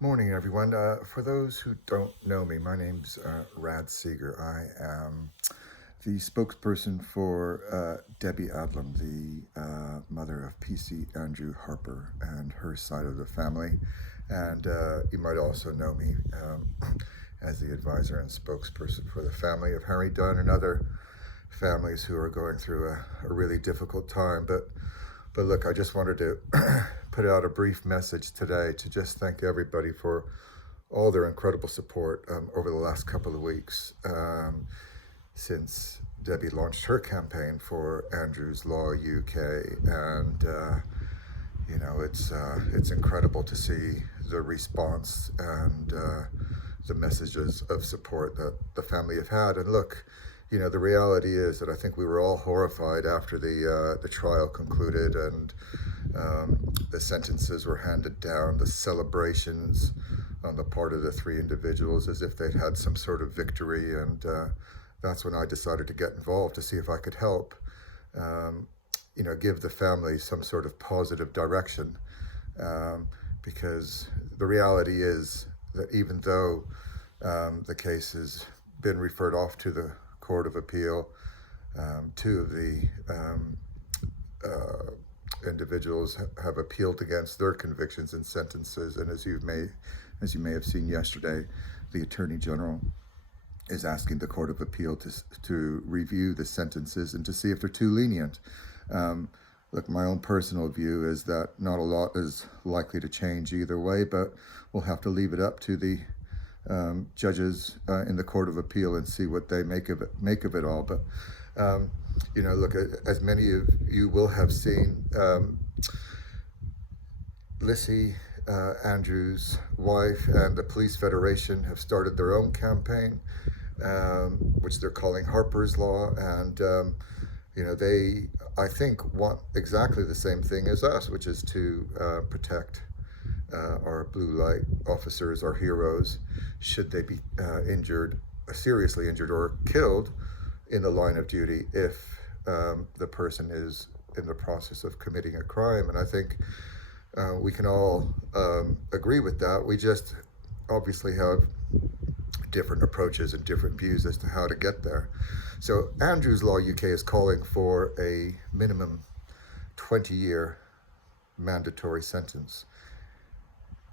Morning, everyone. For those who don't know me, my name's Rad Seeger. I am the spokesperson for Debbie Adlam, the mother of PC Andrew Harper and her side of the family. And you might also know me as the advisor and spokesperson for the family of Harry Dunn and other families who are going through a really difficult time. But look, I just wanted to put out a brief message today to just thank everybody for all their incredible support over the last couple of weeks since Debbie launched her campaign for Andrew's Law UK, and it's incredible to see the response and the messages of support that the family have had. And look, the reality is that I think we were all horrified after the trial concluded and the sentences were handed down, the celebrations on the part of the three individuals as if they'd had some sort of victory. And that's when I decided to get involved to see if I could help, give the family some sort of positive direction. Because the reality is that even though the case has been referred off to the Court of Appeal, two of the individuals have appealed against their convictions and sentences, and as you may have seen yesterday, the Attorney General is asking the Court of Appeal to review the sentences and to see if they're too lenient. Look, my own personal view is that not a lot is likely to change either way, but we'll have to leave it up to the judges in the Court of Appeal and see what they make of it all. But look, as many of you will have seen, Lissy, Andrew's wife, and the Police Federation have started their own campaign, which they're calling Harper's Law, and they, I think, want exactly the same thing as us, which is to protect our blue light officers, our heroes, should they be seriously injured or killed in the line of duty if the person is in the process of committing a crime. And I think we can all agree with that. We just obviously have different approaches and different views as to how to get there. So Andrew's Law UK is calling for a minimum 20-year mandatory sentence,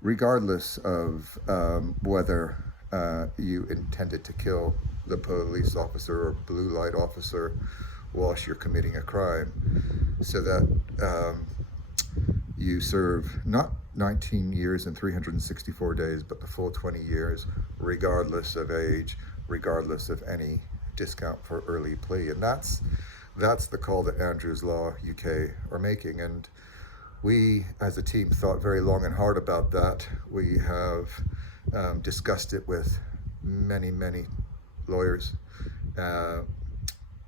regardless of whether you intended to kill the police officer or blue light officer whilst you're committing a crime, so that you serve not 19 years and 364 days, but the full 20 years, regardless of age, regardless of any discount for early plea. And that's the call that Andrew's Law UK are making. And we, as a team, thought very long and hard about that. We have discussed it with many lawyers,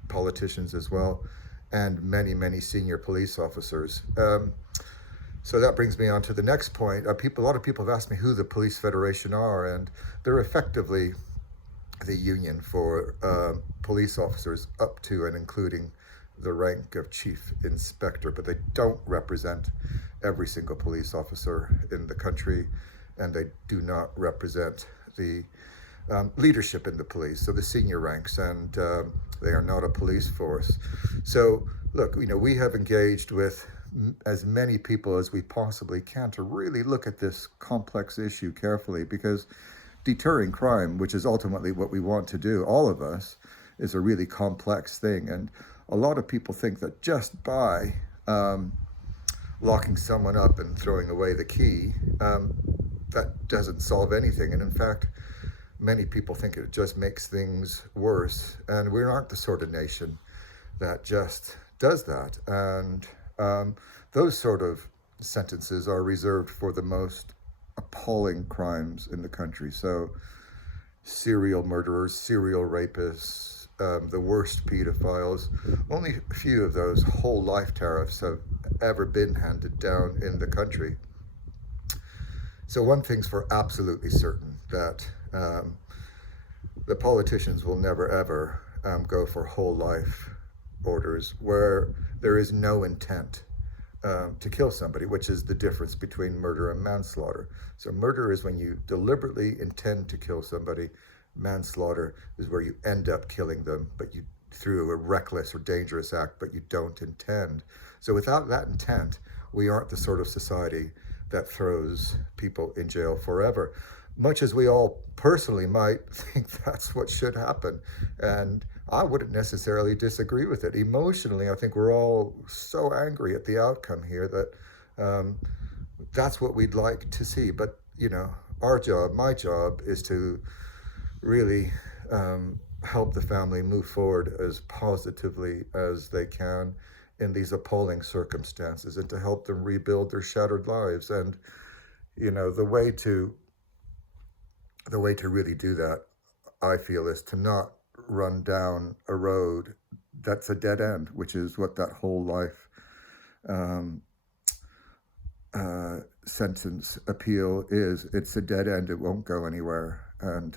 politicians as well, and many senior police officers. So that brings me on to the next point. A lot of people have asked me who the Police Federation are, and they're effectively the union for police officers up to and including the rank of chief inspector, but they don't represent every single police officer in the country, and they do not represent the leadership in the police, so the senior ranks, and they are not a police force. So look, we have engaged with as many people as we possibly can to really look at this complex issue carefully, because deterring crime, which is ultimately what we want to do, all of us, is a really complex thing. And a lot of people think that just by locking someone up and throwing away the key, that doesn't solve anything. And in fact, many people think it just makes things worse. And we aren't the sort of nation that just does that. And those sort of sentences are reserved for the most appalling crimes in the country. So serial murderers, serial rapists, the worst pedophiles. Only a few of those whole life tariffs have ever been handed down in the country. So one thing's for absolutely certain, that the politicians will never ever go for whole life orders where there is no intent to kill somebody, which is the difference between murder and manslaughter. So murder is when you deliberately intend to kill somebody. Manslaughter is where you end up killing them, but you through a reckless or dangerous act, but you don't intend. So without that intent, we aren't the sort of society that throws people in jail forever, much as we all personally might think that's what should happen. And I wouldn't necessarily disagree with it. Emotionally, I think we're all so angry at the outcome here that that's what we'd like to see. But, our job, my job, is to really help the family move forward as positively as they can in these appalling circumstances, and to help them rebuild their shattered lives. And the way to really do that, I feel, is to not run down a road that's a dead end, which is what that whole life sentence appeal is. It's a dead end. It won't go anywhere. And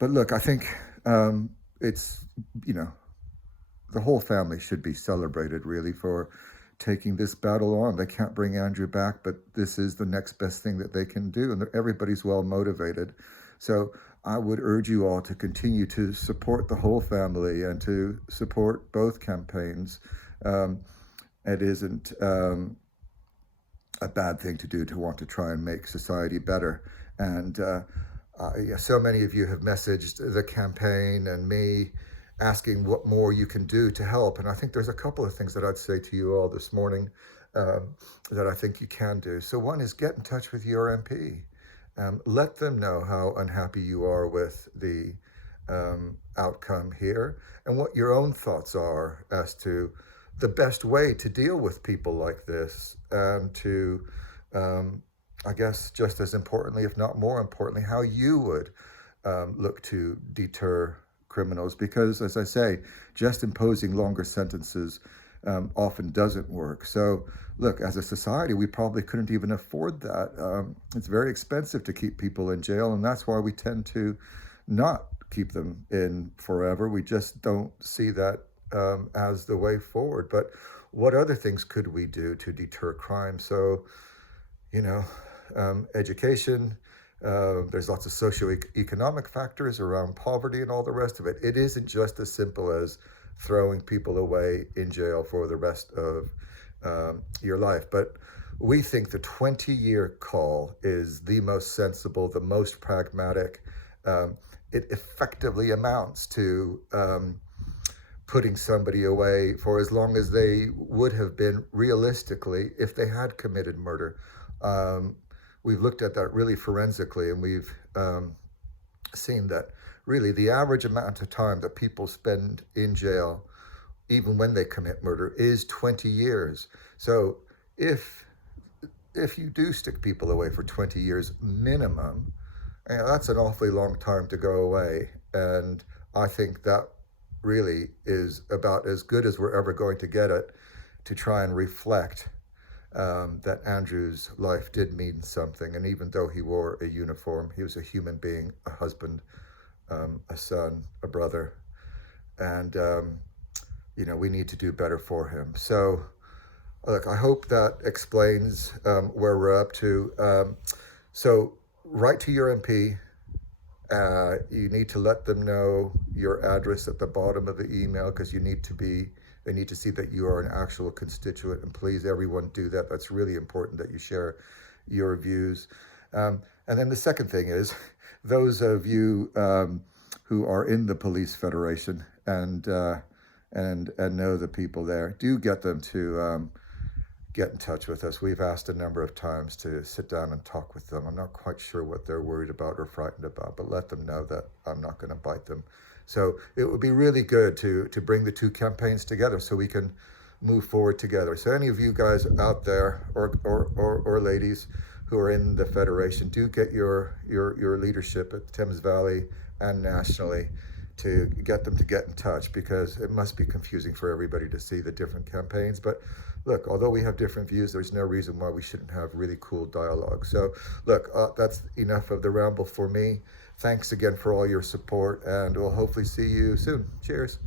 but look, I think it's, the whole family should be celebrated, really, for taking this battle on. They can't bring Andrew back, but this is the next best thing that they can do, and everybody's well motivated. So I would urge you all to continue to support the whole family and to support both campaigns. It isn't a bad thing to do, to want to try and make society better. And so many of you have messaged the campaign and me asking what more you can do to help. And I think there's a couple of things that I'd say to you all this morning that I think you can do. So one is get in touch with your MP. Let them know how unhappy you are with the outcome here, and what your own thoughts are as to the best way to deal with people like this, and to, I guess, just as importantly, if not more importantly, how you would look to deter criminals. Because, as I say, just imposing longer sentences often doesn't work. So look, as a society, we probably couldn't even afford that. It's very expensive to keep people in jail, and that's why we tend to not keep them in forever. We just don't see that as the way forward. But what other things could we do to deter crime? So, education, there's lots of socioeconomic factors around poverty and all the rest of it. It isn't just as simple as throwing people away in jail for the rest of your life. But we think the 20-year call is the most sensible, the most pragmatic. It effectively amounts to putting somebody away for as long as they would have been realistically if they had committed murder. We've looked at that really forensically, and we've seen that really the average amount of time that people spend in jail, even when they commit murder, is 20 years. So if you do stick people away for 20 years minimum, that's an awfully long time to go away. And I think that really is about as good as we're ever going to get it, to try and reflect that Andrew's life did mean something. And even though he wore a uniform, he was a human being, a husband, a son, a brother. And, we need to do better for him. So, look, I hope that explains where we're up to. So write to your MP. You need to let them know your address at the bottom of the email, because they need to see that you are an actual constituent. And please, everyone, do that. That's really important, that you share your views. And then the second thing is, those of you who are in the Police Federation and know the people there, do get them to get in touch with us. We've asked a number of times to sit down and talk with them. I'm not quite sure what they're worried about or frightened about, but let them know that I'm not going to bite them. So it would be really good to bring the two campaigns together so we can move forward together. So any of you guys out there, or ladies who are in the Federation, do get your leadership at Thames Valley and nationally to get them to get in touch, because it must be confusing for everybody to see the different campaigns. But look, although we have different views, there's no reason why we shouldn't have really cool dialogue. So look, that's enough of the ramble for me. Thanks again for all your support, and we'll hopefully see you soon. Cheers.